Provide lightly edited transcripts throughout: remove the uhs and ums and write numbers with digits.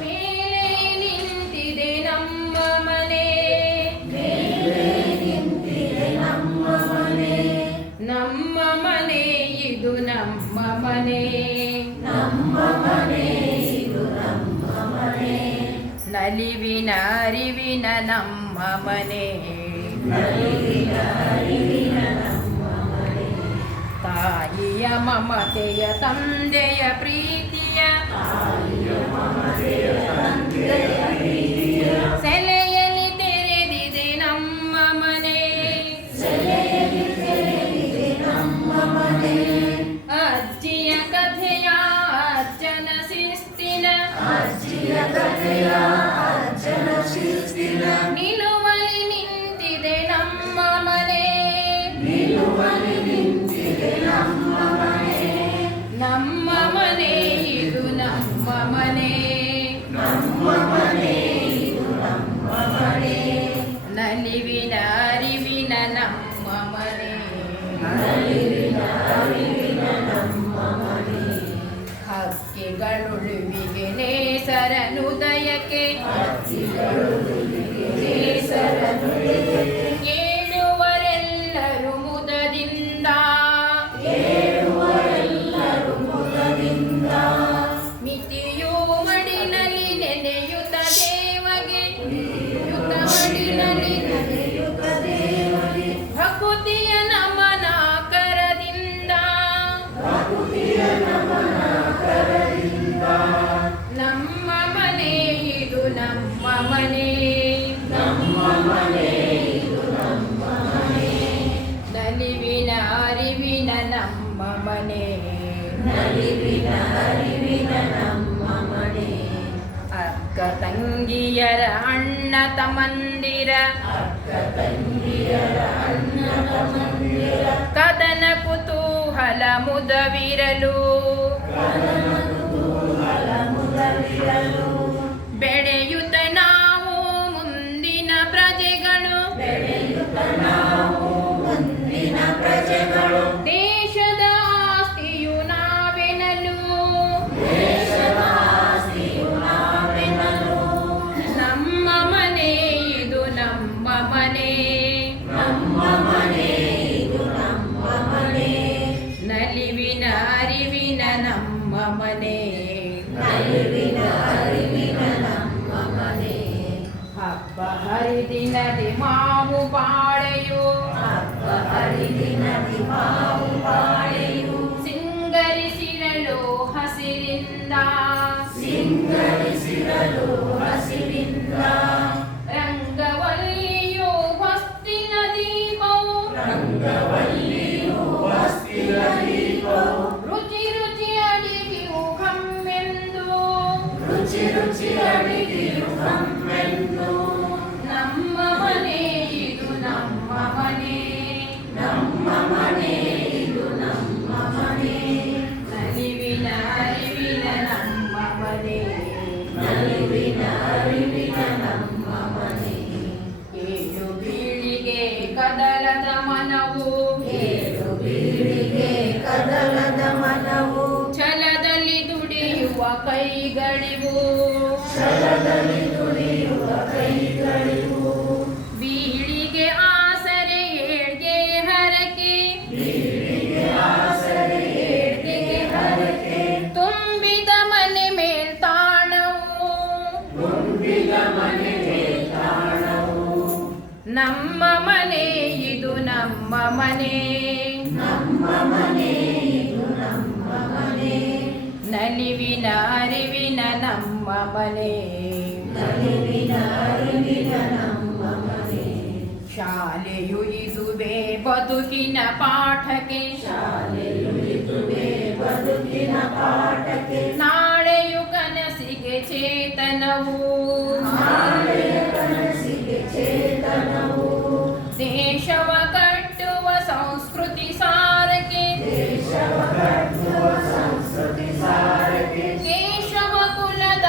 ಮೇಲೆ ನಿಂತಿದೆ ನಮ್ಮ ಮನೆ, ನಮ್ಮ ಮನೆ ಇದು ನಮ್ಮ ಮನೆ, ನಲಿವಿನ ಅರಿವಿನ ನಮ್ಮ ಮನೆ, ತಾಯಿಯ ಮಮತೆಯ ತಂದೆಯ ಪ್ರೀತಿಯ ಸೆಲೆಯಲ್ಲಿ ತೆರೆದಿದೆ ನಮ್ಮ ಮನೆ, ಅಜ್ಜಿಯ ಕಥೆಯ ಅಜ್ಜನ ಶಿಸ್ತಿನ ನಿಲುವಲಿ ನಿಂತಿದೆ ನಮ್ಮ ಮನೆ, ನಮ್ಮ ಮನೆ ಇದು ನಮ್ಮ ಮನೆ, ನಲಿವಿನ ಅರಿವಿನ ನಮ್ಮ ಮನೆ, ಹಕ್ಕಿಗಳುಳುವಿಗೆ ನೇಸರನುದಯಕ್ಕೆ ಕೇಳುವರೆಲ್ಲರೂ ಮುದದಿಂದ, ಮಿತಿಯು ಮಡಿಲಲ್ಲಿ ನೆನೆಯುತ್ತ ದೇವಗೆ, ಪ್ರಕೃತಿಯ ನಮನ ಕರದಿಂದ, ನಮ್ಮ ಮನೆ ಇದು ನಮ್ಮ ಮನೆ, ನಲಿವಿನ ಅರಿವಿನ ನಮ್ಮ ಮನೆ, ಅಕ್ಕ ತಂಗಿಯರ ಅಣ್ಣ ತಮ್ಮಂದಿರ ಕದನ ಕುತೂಹಲ ಮುದವಿರಲು, ಬೆಳೆಯುತ್ತ ನಾವು ಮುಂದಿನ ಪ್ರಜೆಗಳು, ದೇಶದ ಆಸ್ತಿಯು ನಾವೆನಲು, ನಮ್ಮ ಮನೆ ಇದು ನಮ್ಮ ಮನೆ, ನಲಿವಿನ ಅರಿವಿನ ನಮ್ಮ ಮನೆ, ಹಬ್ಬ ಹರಿದಿನದಿ ಮಾವು ಬಾಳೆಯು, ಸಿಂಗರಿಸಿರಲು ಹಸಿರಿಂದ, ರಂಗವಲ್ಲಿಯು ಹೊಸ್ತಿಲ ದೀಪವು, ರುಚಿ ರುಚಿ ಅಡಿಗೆಯು ಹಮ್ಮೆಂದು, ನಮ್ಮ ಮನೆ ಇದು ನಮ್ಮ ಮನೆ, ನಲಿವಿನ ಅರಿವಿನ ನಮ್ಮ ಮನೆ, ಏಳು ಬೀಳಿಗೆ ಕದಲದ ಮನವು, ಛಲದಲ್ಲಿ ದುಡಿಯುವ ಕೈಗಳಿವು, ಬೀಳಿಗೆ ಆಸರೆ ಏಳ್ಗೆ ಹರಕೆ, ತುಂಬಿದ ಮನೆ ಮೇಲ್ತಾಣವು, ನಮ್ಮ ಮನೆ ಇದು ನಮ್ಮ ಮನೆ, ನಲಿವಿನ ಅರಿವಿನ ನಮ್ಮ ಮನೆ, ಶಾಲೆಯು ಇದುವೇ ಬದುಕಿನ ಪಾಠಕ್ಕೆ, ನಾಳೆಯು ಕನಸಿಗೆ ಚೇತನವು, ದೇಶವ ಕಟ್ಟುವ ಸಂಸ್ಕೃತಿ ಸಾರಕ್ಕೆ, ಕೇಶವ ಕುಲದ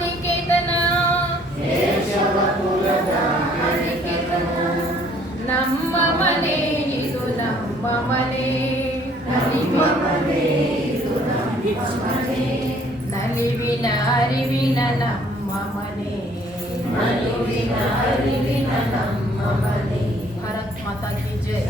ನಿಕೇತನ, ನಮ್ಮ ಮನೆ ಇದು ನಮ್ಮ ಮನೆ, ಅರಿವಿನ ಅರಿವಿನ ನಮ್ಮ ಮನೆ, ಅರಿವಿನ ಅರಿವಿನ ನಮ್ಮ ಮನೆ. ಭಾರತ್ ಮಾತಾ ಕಿ ಜೈ.